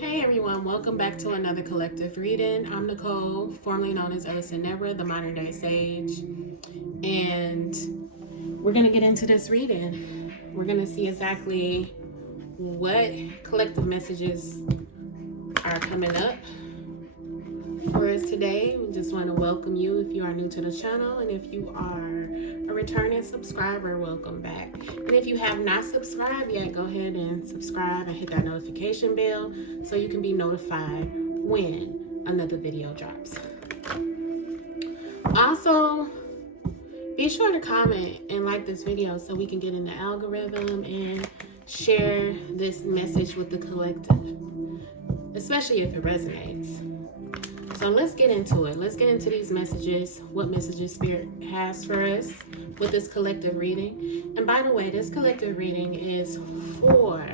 Hey everyone, welcome back to another collective reading. I'm Nicole, formerly known as Ellison Nebra, the modern day sage, and we're going to get into this reading. We're going to see exactly what collective messages are coming up for us today. We just want to welcome you if you are new to the channel, and if you are a returning subscriber, welcome back. And if you have not subscribed yet, go ahead and subscribe and hit that notification bell so you can be notified when another video drops. Also, be sure to comment and like this video so we can get in the algorithm and share this message with the collective, especially if it resonates. So let's get into it. Let's get into these messages, what messages Spirit has for us with this collective reading. And by the way, this collective reading is for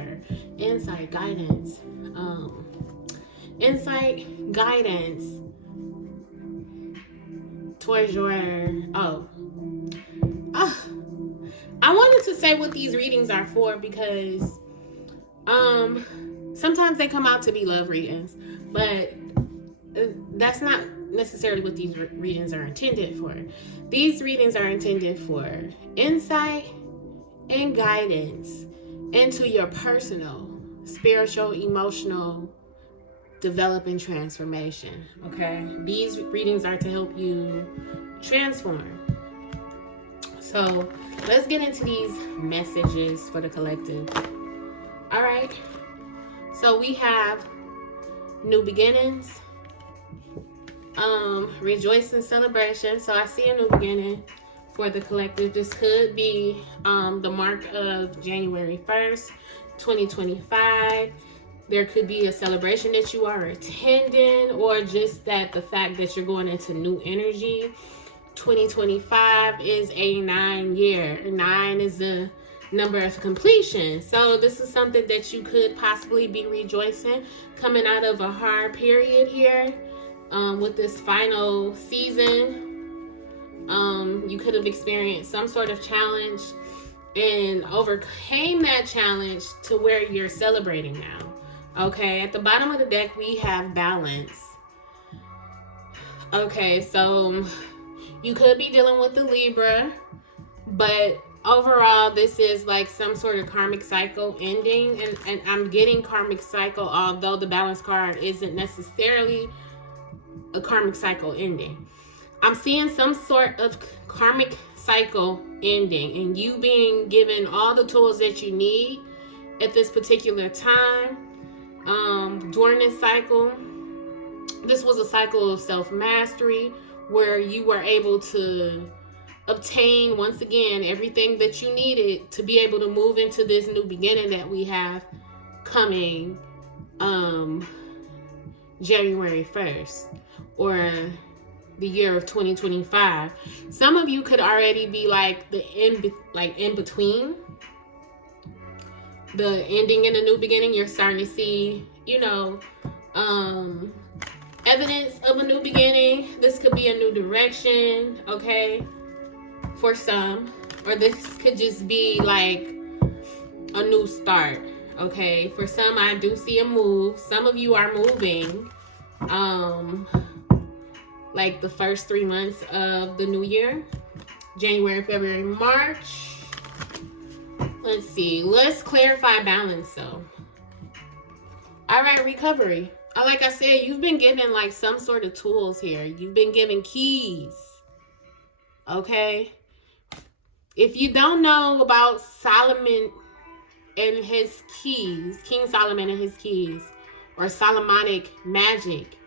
insight, guidance, towards your, I wanted to say what these readings are for because sometimes they come out to be love readings, but that's not necessarily what these readings are intended for. These readings are intended for insight and guidance into your personal, spiritual, emotional development transformation. Okay? These readings are to help you transform. So let's get into these messages for the collective. All right. So we have new beginnings. Rejoicing, celebration. So I see a new beginning for the collective. This could be the mark of January 1st, 2025. There could be a celebration that you are attending, or just that the fact that you're going into new energy. 2025 is a 9 year. 9 is the number of completion. So this is something that you could possibly be rejoicing, coming out of a hard period here. With this final season, you could have experienced some sort of challenge and overcame that challenge to where you're celebrating now. Okay, at the bottom of the deck, we have balance. Okay, so you could be dealing with the Libra, but overall, this is like some sort of karmic cycle ending. And I'm getting karmic cycle, although the balance card isn't necessarily a karmic cycle ending. I'm seeing some sort of karmic cycle ending and you being given all the tools that you need at this particular time. During this cycle, this was a cycle of self-mastery where you were able to obtain, once again, everything that you needed to be able to move into this new beginning that we have coming January 1st, or the year of 2025. Some of you could already be like in between the ending and the new beginning. You're starting to see, evidence of a new beginning. This could be a new direction, okay, for some, or this could just be like a new start. Okay, for some, I do see a move. Some of you are moving like the first 3 months of the new year, January, February, March. Let's see. Let's clarify balance though. All right, recovery. Like I said, you've been given like some sort of tools here. You've been given keys. Okay. If you don't know about Solomon and his keys, King Solomon and his keys, or Solomonic magic,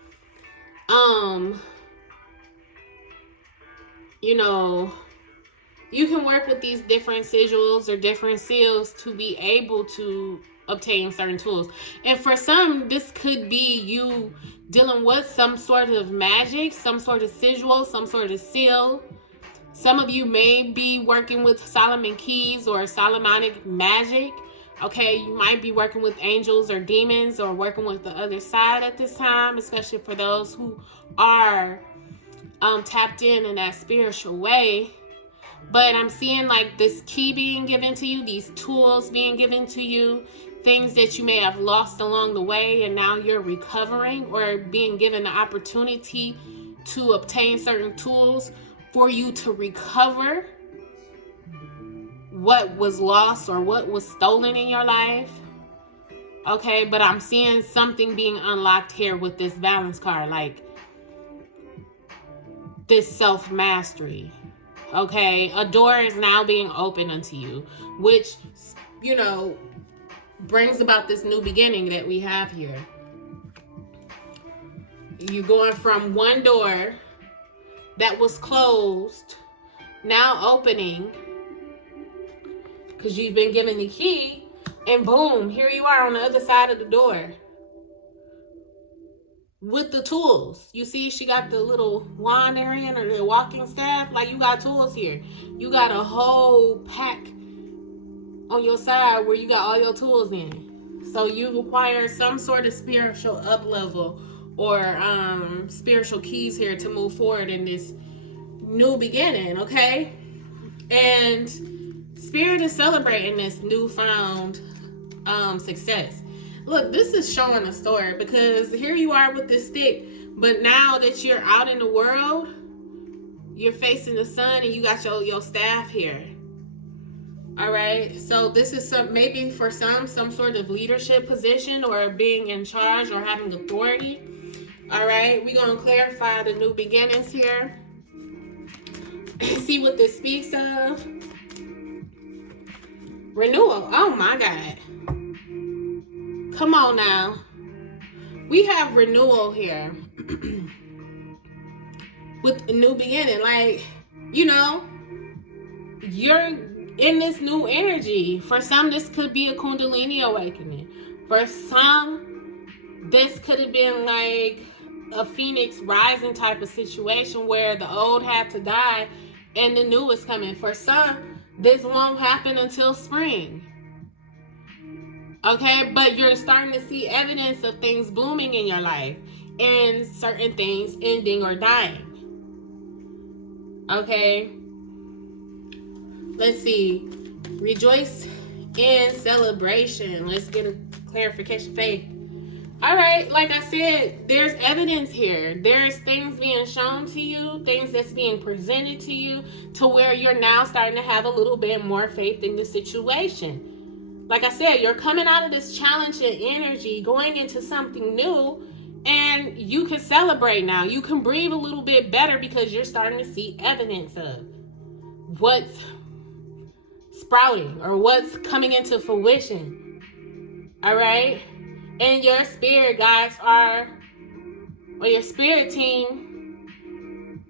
you can work with these different sigils or different seals to be able to obtain certain tools. And for some, this could be you dealing with some sort of magic, some sort of sigil, some sort of seal. Some of you may be working with Solomon keys or Solomonic magic. Okay, you might be working with angels or demons or working with the other side at this time, especially for those who are tapped in that spiritual way. But I'm seeing like this key being given to you, these tools being given to you, things that you may have lost along the way, and now you're recovering or being given the opportunity to obtain certain tools for you to recover what was lost or what was stolen in your life. Okay, but I'm seeing something being unlocked here with this balance card, like this self-mastery. Okay, a door is now being opened unto you, which, you know, brings about this new beginning that we have here. You're going from one door that was closed, now opening, because you've been given the key, and boom, here you are on the other side of the door with the tools. You see, she got the little wand in her hand, or the walking staff. Like, you got tools here. You got a whole pack on your side where you got all your tools in. So you've acquired some sort of spiritual up level or spiritual keys here to move forward in this new beginning, okay? And Spirit is celebrating this newfound success. Look, this is showing a story, because here you are with this stick, but now that you're out in the world, you're facing the sun and you got your staff here. All right, so this is maybe for some sort of leadership position or being in charge or having authority. All right, we're going to clarify the new beginnings here. See what this speaks of. Renewal. Oh my God. Come on now. We have renewal here. With a new beginning. Like, you know, you're in this new energy. For some, this could be a Kundalini awakening. For some, this could have been like a phoenix rising type of situation where the old had to die and the new is coming. For some, this won't happen until spring. Okay, but you're starting to see evidence of things blooming in your life and certain things ending or dying. Okay, let's see. Rejoice in celebration. Let's get a clarification. Faith. All right, like I said, there's evidence here. There's things being shown to you, things that's being presented to you, to where you're now starting to have a little bit more faith in the situation. Like I said, you're coming out of this challenging energy, going into something new, and you can celebrate now. You can breathe a little bit better because you're starting to see evidence of what's sprouting or what's coming into fruition. All right? And your spirit guides or your spirit team,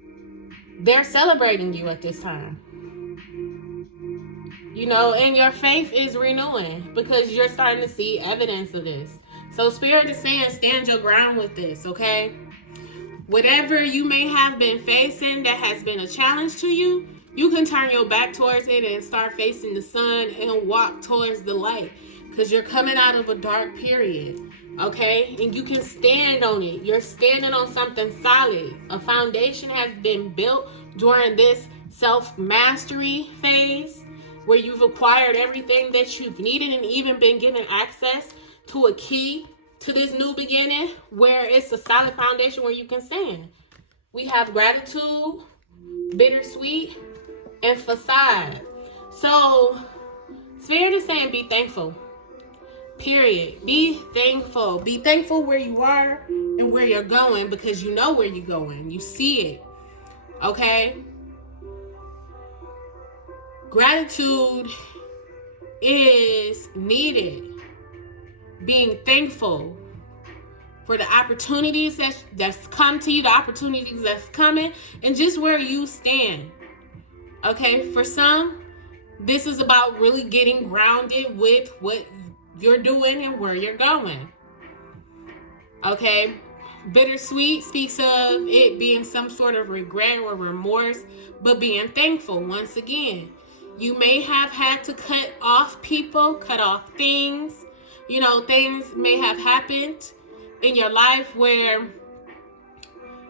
they're celebrating you at this time. You know, and your faith is renewing because you're starting to see evidence of this. So Spirit is saying, stand your ground with this, okay? Whatever you may have been facing that has been a challenge to you, you can turn your back towards it and start facing the sun and walk towards the light, because you're coming out of a dark period, okay? And you can stand on it. You're standing on something solid. A foundation has been built during this self-mastery phase, where you've acquired everything that you've needed and even been given access to a key to this new beginning, where it's a solid foundation where you can stand. We have gratitude, bittersweet, and facade. So Spirit is saying, be thankful. Period. Be thankful. Be thankful where you are and where you're going, because you know where you're going. You see it. Okay? Gratitude is needed. Being thankful for the opportunities that's come to you, the opportunities that's coming, and just where you stand. Okay? For some, this is about really getting grounded with what you're doing and where you're going. Okay? Bittersweet speaks of it being some sort of regret or remorse, but being thankful once again. You may have had to cut off people, cut off things. You know, things may have happened in your life where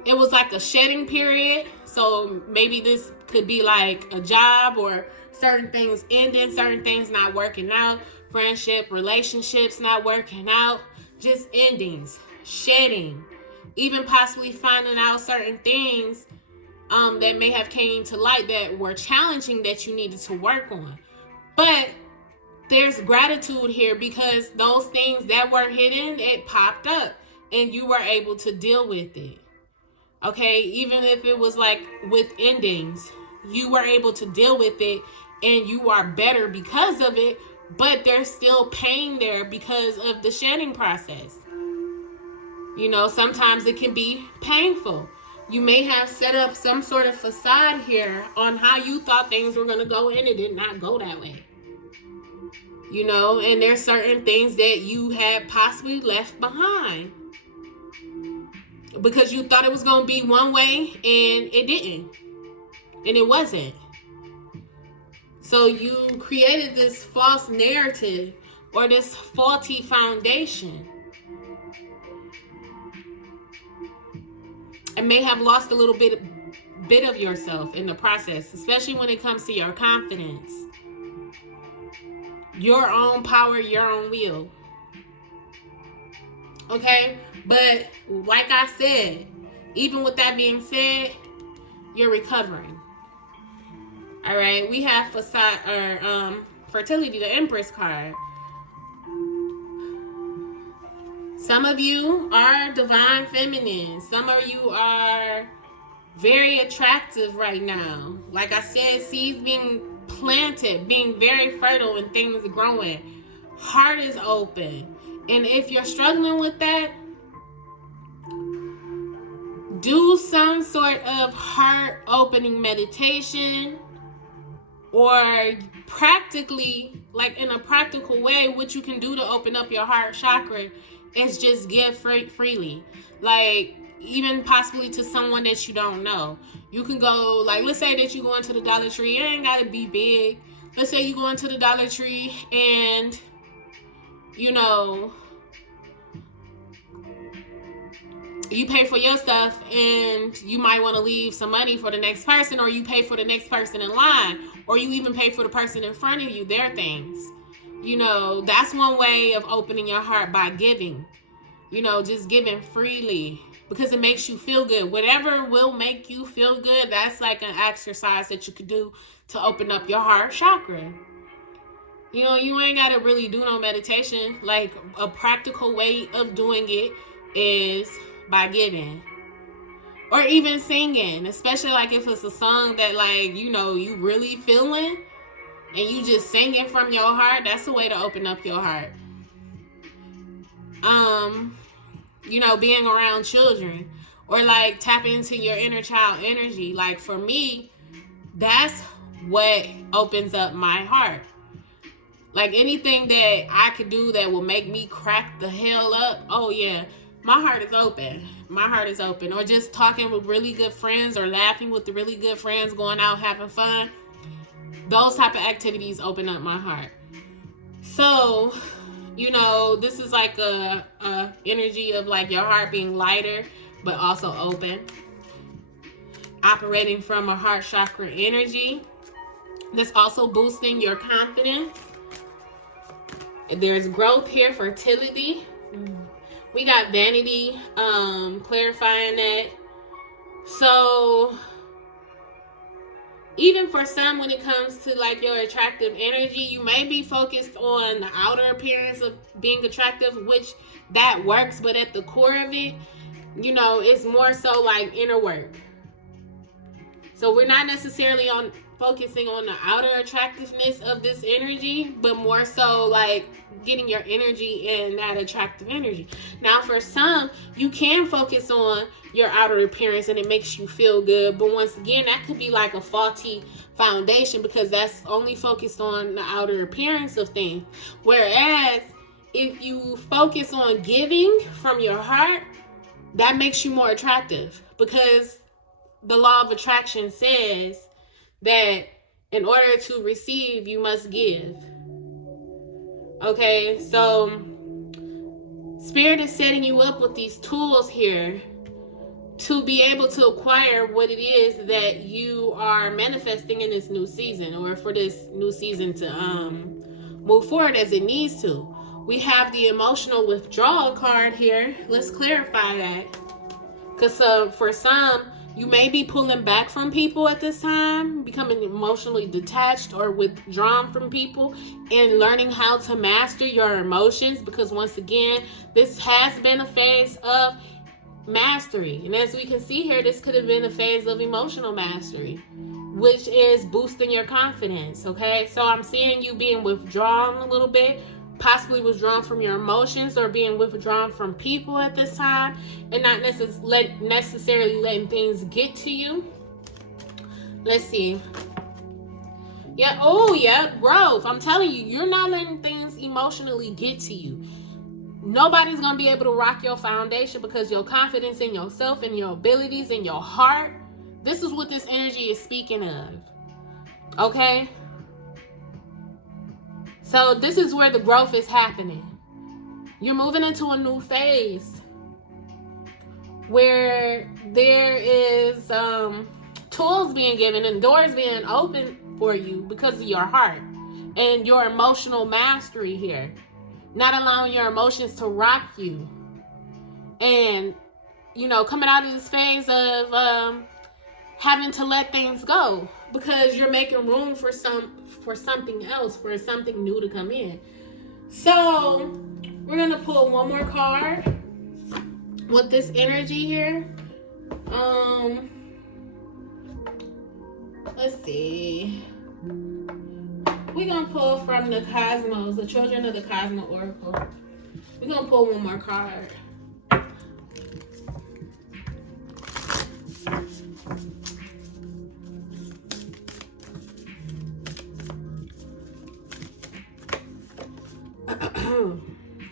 it was like a shedding period. So maybe this could be like a job or certain things ending, certain things not working out. friendship, relationships not working out, just endings, shedding, even possibly finding out certain things that may have came to light that were challenging that you needed to work on. But there's gratitude here because those things that were hidden, it popped up and you were able to deal with it. Okay, even if it was like with endings, you were able to deal with it and you are better because of it, but there's still pain there because of the shedding process. You know, sometimes it can be painful. You may have set up some sort of facade here on how you thought things were going to go and it did not go that way. You know, and there's certain things that you had possibly left behind because you thought it was going to be one way and it didn't. And it wasn't. So you created this false narrative or this faulty foundation. And may have lost a little bit of yourself in the process, especially when it comes to your confidence. Your own power, your own will. Okay? But like I said, even with that being said, you're recovering. All right, we have fertility, the Empress card. Some of you are divine feminine. Some of you are very attractive right now. Like I said, seeds being planted, being very fertile and things growing. Heart is open. And if you're struggling with that, do some sort of heart opening meditation. Or practically, like in a practical way, what you can do to open up your heart chakra is just give freely. Like, even possibly to someone that you don't know. You can go, like, let's say that you go into the Dollar Tree. It ain't got to be big. Let's say you go into the Dollar Tree and, you know, you pay for your stuff and you might want to leave some money for the next person, or you pay for the next person in line, or you even pay for the person in front of you, their things. You know, that's one way of opening your heart, by giving. You know, just giving freely because it makes you feel good. Whatever will make you feel good, that's like an exercise that you could do to open up your heart chakra. You know, you ain't got to really do no meditation. Like, a practical way of doing it is by giving, or even singing, especially like if it's a song that, like, you know, you really feeling and you just singing from your heart. That's a way to open up your heart. You know, being around children, or like tapping into your inner child energy. Like, for me, that's what opens up my heart. Like, anything that I could do that will make me crack the hell up, oh yeah, my heart is open. My heart is open. Or just talking with really good friends, or laughing with the really good friends, going out having fun. Those type of activities open up my heart. So, you know, this is like a energy of like your heart being lighter, but also open. Operating from a heart chakra energy. This also boosting your confidence. There's growth here, fertility. We got vanity, clarifying that. So, even for some, when it comes to like your attractive energy, you may be focused on the outer appearance of being attractive, which that works, but at the core of it, you know, it's more so like inner work. So we're not necessarily focusing on the outer attractiveness of this energy, but more so like getting your energy in that attractive energy. Now, for some, you can focus on your outer appearance and it makes you feel good, but once again, that could be like a faulty foundation because that's only focused on the outer appearance of things. Whereas if you focus on giving from your heart, that makes you more attractive, because the law of attraction says that in order to receive, you must give. Okay, so Spirit is setting you up with these tools here to be able to acquire what it is that you are manifesting in this new season, or for this new season to move forward as it needs to. We have the emotional withdrawal card here. Let's clarify that. Because for some, you may be pulling back from people at this time, becoming emotionally detached or withdrawn from people, and learning how to master your emotions. Because once again, this has been a phase of mastery. And as we can see here, this could have been a phase of emotional mastery, which is boosting your confidence, okay? So I'm seeing you being withdrawn a little bit, possibly withdrawn from your emotions or being withdrawn from people at this time, and not necessarily letting things get to you. Let's see. Yeah, oh yeah, growth. I'm telling you, you're not letting things emotionally get to you. Nobody's gonna be able to rock your foundation because your confidence in yourself and your abilities and your heart, this is what this energy is speaking of. Okay? So this is where the growth is happening. You're moving into a new phase where there is tools being given and doors being opened for you because of your heart and your emotional mastery here. Not allowing your emotions to rock you. And, coming out of this phase of having to let things go because you're making room for something else, for something new to come in. So we're gonna pull one more card with this energy here. Let's see. We're gonna pull from the Cosmos, the Children of the Cosmos Oracle. We're gonna pull one more card.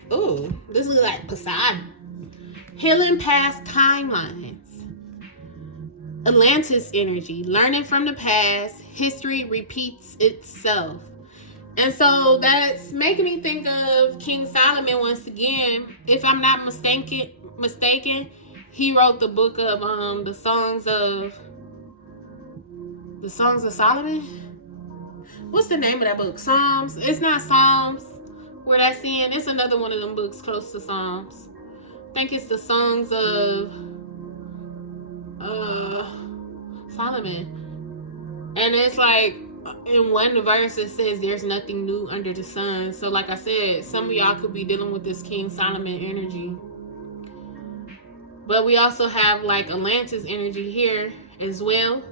Oh, this looks like Poseidon. Healing past timelines. Atlantis energy. Learning from the past. History repeats itself. And so that's making me think of King Solomon once again. If I'm not mistaken, he wrote the book of the Songs of Solomon. What's the name of that book? Psalms. It's not Psalms. Where that's in, it's another one of them books close to Psalms. I think it's the Songs of Solomon. And it's like in one verse it says there's nothing new under the sun. So like I said, some of y'all could be dealing with this King Solomon energy. But we also have like Atlantis energy here as well.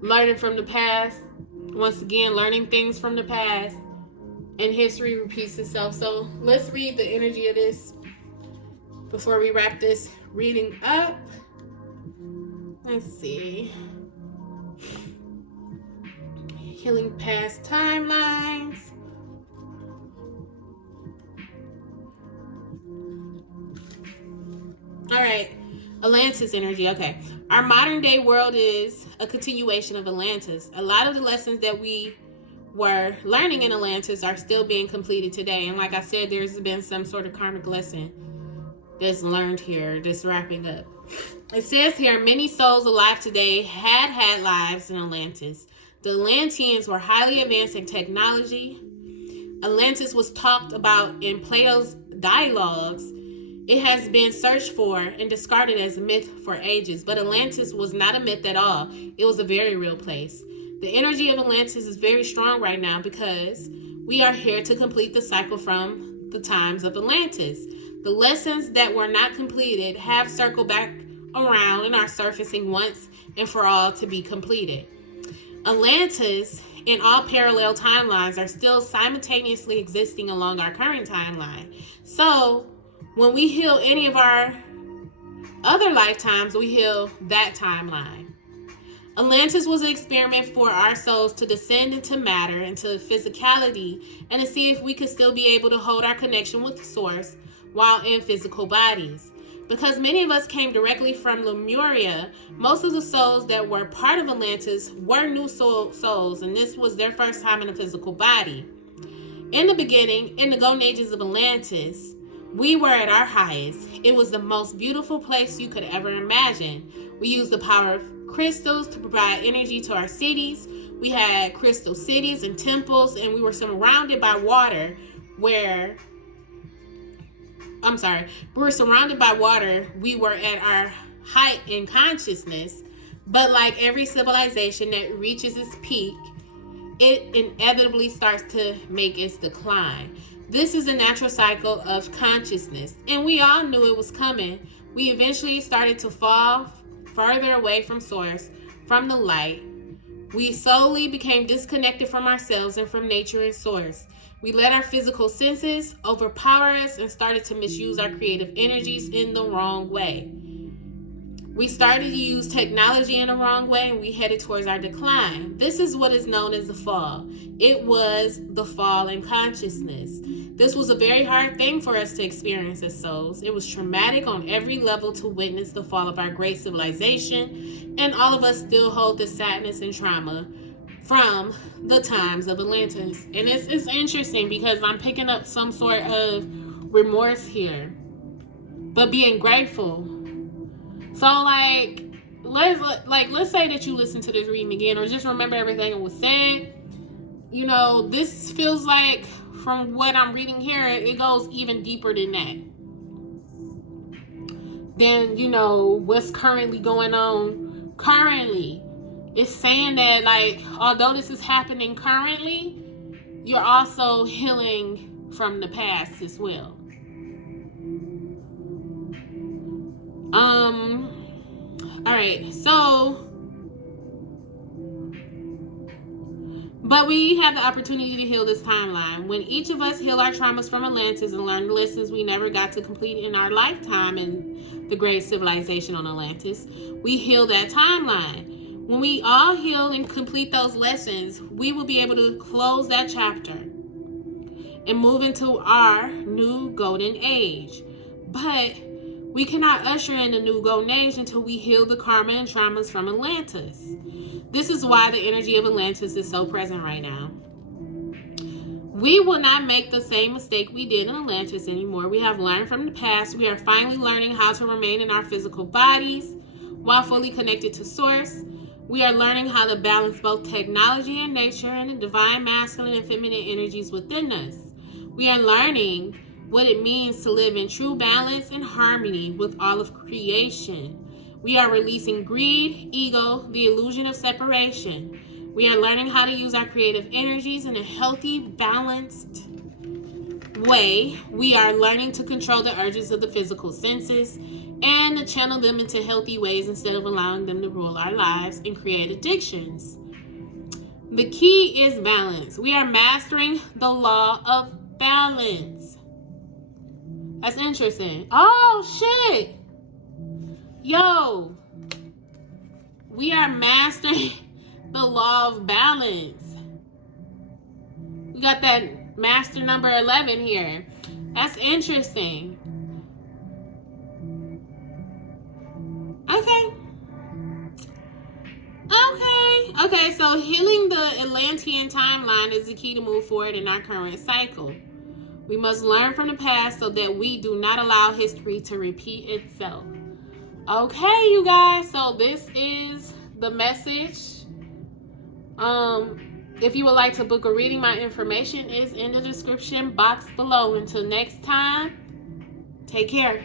Learning from the past. Once again, learning things from the past. And history repeats itself. So let's read the energy of this before we wrap this reading up. Let's see. Healing past timelines. All right. Atlantis energy. Okay. Our modern day world is a continuation of Atlantis. A lot of the lessons that we were learning in Atlantis are still being completed today. And like I said, there's been some sort of karmic lesson that's learned here, just wrapping up. It says here, many souls alive today had lives in Atlantis. The Atlanteans were highly advanced in technology. Atlantis was talked about in Plato's dialogues. It has been searched for and discarded as a myth for ages. But Atlantis was not a myth at all. It was a very real place. The energy of Atlantis is very strong right now because we are here to complete the cycle from the times of Atlantis. The lessons that were not completed have circled back around and are surfacing once and for all to be completed. Atlantis and all parallel timelines are still simultaneously existing along our current timeline. So when we heal any of our other lifetimes, we heal that timeline. Atlantis was an experiment for our souls to descend into matter, into physicality, and to see if we could still be able to hold our connection with the source while in physical bodies. Because many of us came directly from Lemuria, most of the souls that were part of Atlantis were new souls, and this was their first time in a physical body. In the beginning, in the golden ages of Atlantis, we were at our highest. It was the most beautiful place you could ever imagine. We used the power of crystals to provide energy to our cities. We had crystal cities and temples, and we were surrounded by water we were surrounded by water. We were at our height in consciousness, but like every civilization that reaches its peak, it inevitably starts to make its decline. This is a natural cycle of consciousness, and we all knew it was coming. We eventually started to fall further away from source, from the light. We slowly became disconnected from ourselves and from nature and source. We let our physical senses overpower us and started to misuse our creative energies in the wrong way. We started to use technology in the wrong way, and we headed towards our decline. This is what is known as the fall. It was the fall in consciousness. This was a very hard thing for us to experience as souls. It was traumatic on every level to witness the fall of our great civilization, and all of us still hold the sadness and trauma from the times of Atlantis. And it's interesting because I'm picking up some sort of remorse here, but being grateful. So let's say that you listen to this reading again, or just remember everything that was said. You know, this feels like, from what I'm reading here, it goes even deeper than that. Then, you know, what's currently going on currently. It's saying that, like, although this is happening currently, you're also healing from the past as well. Alright, so, but we have the opportunity to heal this timeline. When each of us heal our traumas from Atlantis and learn the lessons we never got to complete in our lifetime in the great civilization on Atlantis, we heal that timeline. When we all heal and complete those lessons, we will be able to close that chapter and move into our new golden age. But we cannot usher in a new golden age until we heal the karma and traumas from Atlantis. This is why the energy of Atlantis is so present right now. We will not make the same mistake we did in Atlantis anymore. We have learned from the past. We are finally learning how to remain in our physical bodies while fully connected to Source. We are learning how to balance both technology and nature and the divine masculine and feminine energies within us. We are learning what it means to live in true balance and harmony with all of creation. We are releasing greed, ego, the illusion of separation. We are learning how to use our creative energies in a healthy, balanced way. We are learning to control the urges of the physical senses and to channel them into healthy ways instead of allowing them to rule our lives and create addictions. The key is balance. We are mastering the law of balance. That's interesting. Oh, shit. Yo. We are mastering the law of balance. We got that master number 11 here. That's interesting. Okay, so healing the Atlantean timeline is the key to move forward in our current cycle. We must learn from the past so that we do not allow history to repeat itself. Okay, you guys, so this is the message. If you would like to book a reading, my information is in the description box below. Until next time, take care.